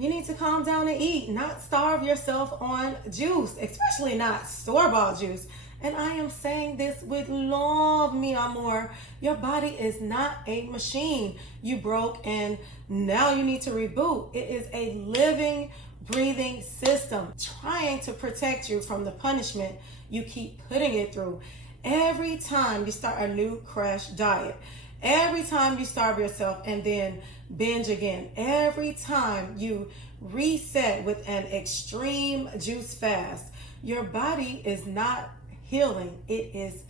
You need to calm down and eat, not starve yourself on juice, especially not store-bought juice. And I am saying this with love, mi amor. Your body is not a machine. You broke and now you need to reboot. It is a living, breathing system trying to protect you from the punishment you keep putting it through. Every time you start a new crash diet, every time you starve yourself and then binge again, every time you reset with an extreme juice fast, your body is not healing, it is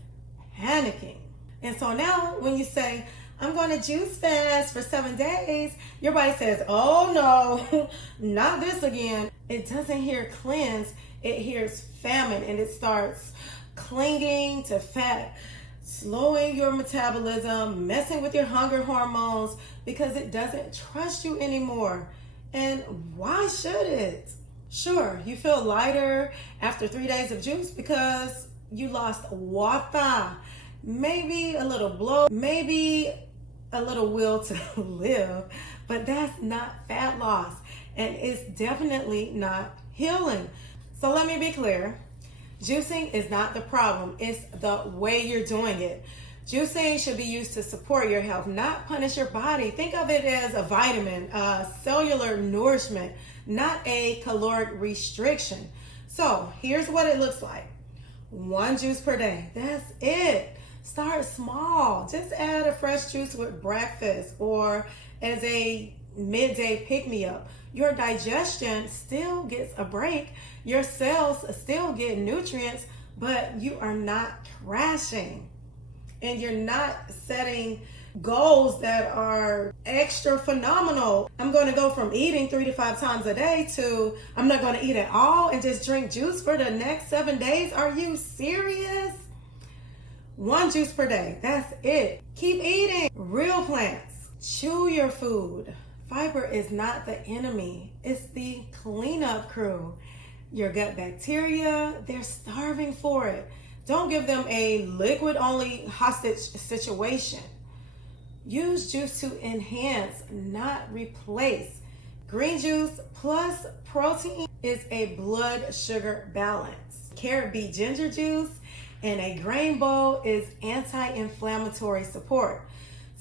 panicking. And so now when you say, I'm going to juice fast for 7 days, your body says, oh no, not this again. It doesn't hear cleanse, it hears famine, and it starts clinging to fat, slowing your metabolism, messing with your hunger hormones because it doesn't trust you anymore. And why should it? Sure, you feel lighter after 3 days of juice because you lost water, maybe a little bloat, maybe a little will to live, but that's not fat loss, and it's definitely not healing. So let me be clear. Juicing is not the problem, it's the way you're doing it. Juicing should be used to support your health, not punish your body. Think of it as a vitamin, cellular nourishment, not a caloric restriction. So here's what it looks like. 1 juice per day, that's it. Start small. Just add a fresh juice with breakfast or as a midday pick-me-up. Your digestion still gets a break. Your cells still get nutrients, but you are not crashing. And you're not setting goals that are extra phenomenal. I'm going to go from eating 3 to 5 times a day to I'm not going to eat at all and just drink juice for the next 7 days. Are you serious? 1 juice per day, that's it. Keep eating real plants. Chew your food. Fiber is not the enemy, it's the cleanup crew. Your gut bacteria, they're starving for it. Don't give them a liquid-only hostage situation. Use juice to enhance, not replace. Green juice plus protein is a blood sugar balance. Carrot beet ginger juice and a grain bowl is anti-inflammatory support.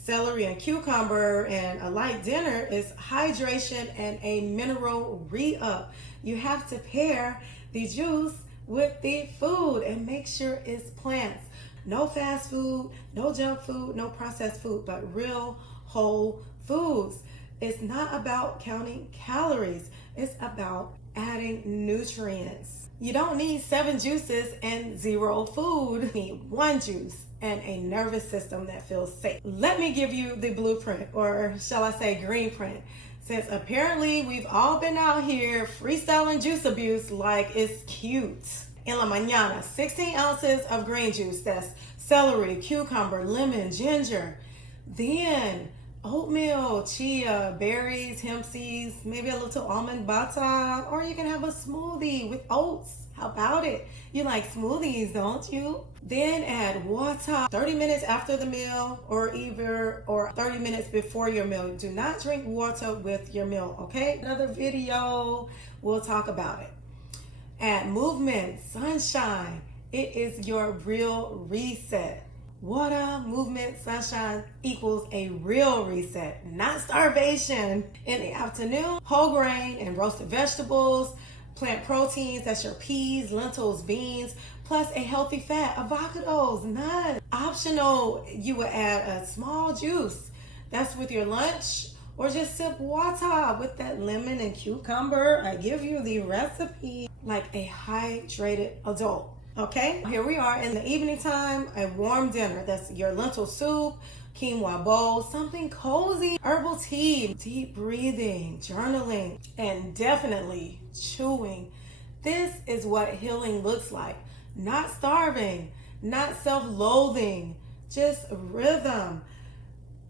Celery and cucumber and a light dinner is hydration and a mineral re-up. You have to pair the juice with the food and make sure it's plants. No fast food, no junk food, no processed food, but real whole foods. It's not about counting calories. It's about adding nutrients. You don't need 7 juices and 0 food. You need 1 juice and a nervous system that feels safe. Let me give you the blueprint, or shall I say green print, since apparently we've all been out here freestyling juice abuse like it's cute. En la mañana, 16 ounces of green juice. That's celery, cucumber, lemon, ginger. Then oatmeal, chia, berries, hemp seeds, maybe a little almond butter, or you can have a smoothie with oats. How about it? You like smoothies, don't you? Then add water 30 minutes after the meal or 30 minutes before your meal. Do not drink water with your meal, okay? Another video, we'll talk about it. Add movement, sunshine. It is your real reset. Water, movement, sunshine equals a real reset, not starvation. In the afternoon, whole grain and roasted vegetables, plant proteins, that's your peas, lentils, beans, plus a healthy fat, avocados, nuts. Optional, you would add a small juice. That's with your lunch, or just sip water with that lemon and cucumber. I give you the recipe like a hydrated adult. Okay, here we are in the evening time, a warm dinner. That's your lentil soup, quinoa bowl, something cozy, herbal tea, deep breathing, journaling, and definitely chewing. This is what healing looks like. Not starving, not self-loathing, just rhythm.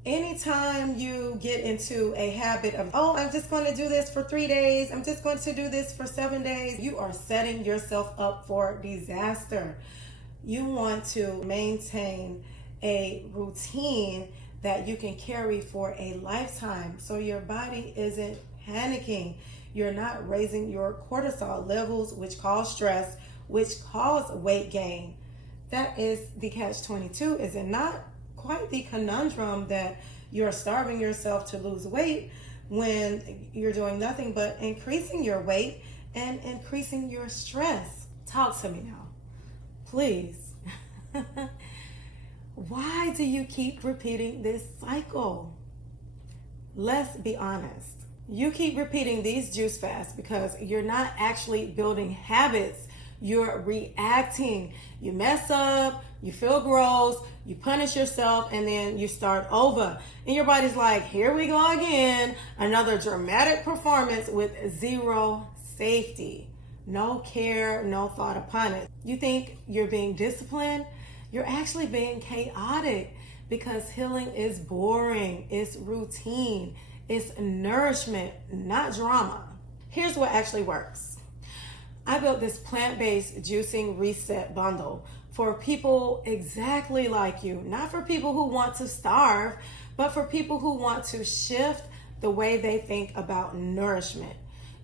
Anytime you get into a habit of, oh, I'm just going to do this for 3 days, I'm just going to do this for 7 days, you are setting yourself up for disaster. You want to maintain a routine that you can carry for a lifetime so your body isn't panicking. You're not raising your cortisol levels, which cause stress, which cause weight gain. That is the catch 22. Is it not quite the conundrum that you're starving yourself to lose weight when you're doing nothing but increasing your weight and increasing your stress? Talk to me now, please. Why do you keep repeating this cycle? Let's be honest. You keep repeating these juice fasts because you're not actually building habits. You're reacting. You mess up, you feel gross, you punish yourself, and then you start over. And your body's like, here we go again. Another dramatic performance with zero safety. No care, no thought upon it. You think you're being disciplined? You're actually being chaotic because healing is boring, it's routine, it's nourishment, not drama. Here's what actually works. I built this plant-based juicing reset bundle for people exactly like you, not for people who want to starve, but for people who want to shift the way they think about nourishment.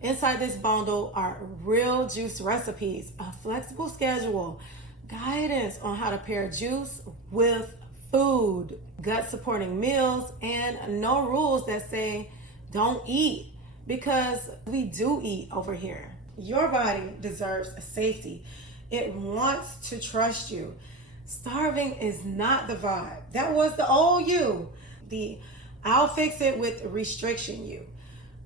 Inside this bundle are real juice recipes, a flexible schedule, guidance on how to pair juice with food, gut supporting meals, and no rules that say don't eat, because we do eat over here. Your body deserves safety. It wants to trust you. Starving is not the vibe. That was the old you. The I'll fix it with restriction you.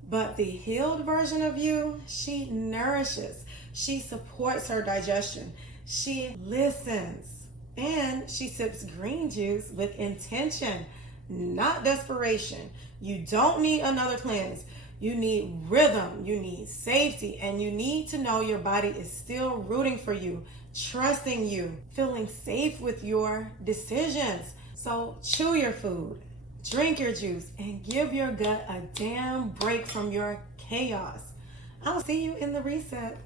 But the healed version of you, she nourishes. She supports her digestion. She listens. And she sips green juice with intention, not desperation. You don't need another cleanse. You need rhythm, you need safety, and you need to know your body is still rooting for you, trusting you, feeling safe with your decisions. So chew your food, drink your juice, and give your gut a damn break from your chaos. I'll see you in the reset.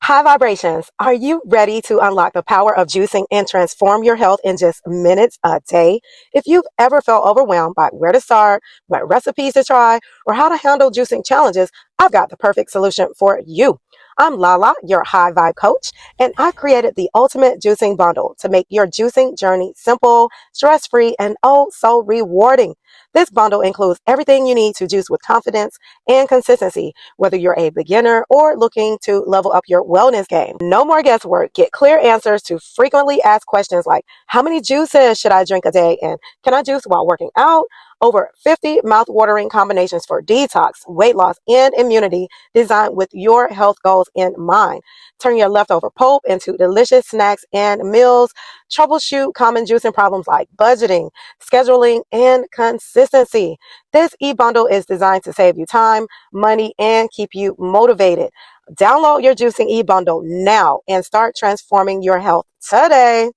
High vibrations. Are you ready to unlock the power of juicing and transform your health in just minutes a day? If you've ever felt overwhelmed by where to start, what recipes to try, or how to handle juicing challenges, I've got the perfect solution for you. I'm LaLa, your high vibe coach, and I created the ultimate juicing bundle to make your juicing journey simple, stress-free, and oh so rewarding. This bundle includes everything you need to juice with confidence and consistency, whether you're a beginner or looking to level up your wellness game. No more guesswork. Get clear answers to frequently asked questions like, how many juices should I drink a day? And can I juice while working out? Over 50 mouth-watering combinations for detox, weight loss, and immunity designed with your health goals in mind. Turn your leftover pulp into delicious snacks and meals. Troubleshoot common juicing problems like budgeting, scheduling, and consistency. This e-bundle is designed to save you time, money, and keep you motivated. Download your juicing e-bundle now and start transforming your health today.